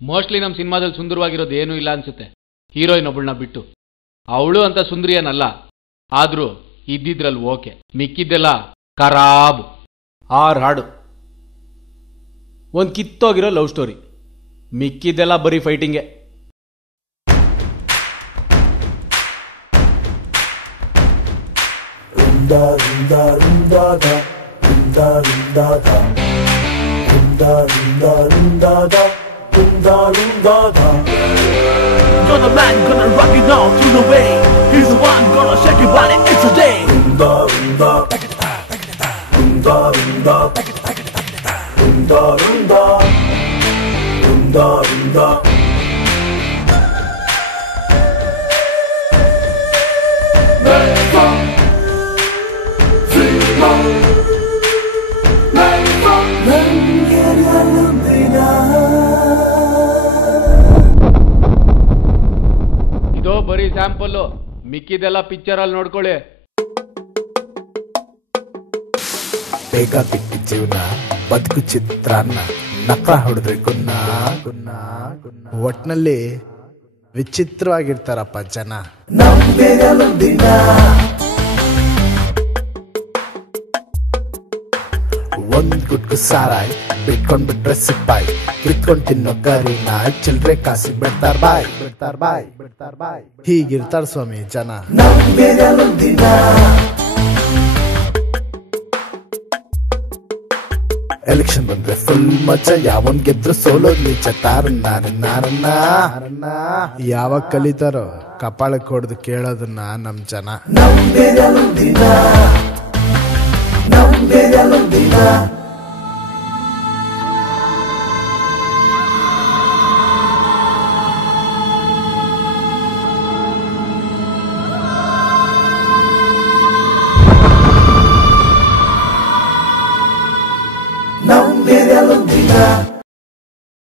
Mostly ನಮ್ಮ ಸಿನಿಮಾದಲ್ಲಿ ಸುಂದರವಾಗಿರೋದು ಏನೂ ಇಲ್ಲ ಅನ್ಸುತ್ತೆ, ಹೀರೋಯಿನ್ ಒಬ್ಬಳನ್ನ ಬಿಟ್ಟು. ಅವಳು ಅಂತ ಸುಂದರಿಯನಲ್ಲ, ಆದರೂ ಇದ್ದಿದ್ರಲ್ಲಿ ಓಕೆ, ಮಿಕ್ಕಿದ್ದೆಲ್ಲ ಖರಾಬು. 6 ಹಾಡು, ಒಂದು ಕಿತ್ತೋಗಿರೋ ಲವ್ ಸ್ಟೋರಿ, ಮಿಕ್ಕಿದ್ದೆಲ್ಲ ಬರೀ ಫೈಟಿಂಗೆ. Gonna man, gonna rock it down through the way. He's the one gonna shake your body, it's a day. ಇದೋ ಬರೀ ಸ್ಯಾಂಪಲ್ಲು, ಮಿಕ್ಕಿದೆಲ್ಲ ಪಿಕ್ಚರಲ್ಲಿ ನೋಡ್ಕೊಳ್ಳಿ. ಬೇಗ ಬಿಟ್ಟಿ ಜೀವನ ಬದುಕು ಚಿತ್ರಾನ್ನ, ನಕ್ಕ ಹೊಡೆದ್ರೆ ಗುನ್ನ ಗುನ್ನ ಗುನ್ನ. ಒಟ್ನಲ್ಲಿ ವಿಚಿತ್ರವಾಗಿರ್ತಾರಪ್ಪ ಜನ. ಒಂದ್ ಗುಟ್ಕು ಸಾರಾಯ್ ಬಿಟ್ಕೊಂಡ್ಬಿಟ್ರೆ ಸಿಪ್ಪಾಯ್, ಕಿತ್ಕೊಂಡ್ ತಿನ್ನೋ ಕರಿನ ಚಿಲ್ರೆ ಕಾಸಿ ಬಿಡ್ತಾರ ಬಾಯ್ ಬಿಡ್ತಾರ ಬಾಯ್ ಬಿಡ್ತಾರ ಬಾಯ್. ಹೀಗಿರ್ತಾರ ಸ್ವಾಮಿ ಜನ. ಎಲೆಕ್ಷನ್ ಬಂದ್ರೆ ಫುಲ್ ಮಜಾ, ಯಾವನ್ ಗೆದ್ರು ಸೋಲೋ ನಿಜ. ತಾರನ್ನ ಯಾವಾಗ ಕಲಿತಾರೋ ಕಪಾಳಕ್ಕೆ ಹೊಡೆದು ಕೇಳೋದನ್ನ ನಮ್ ಜನ. Não me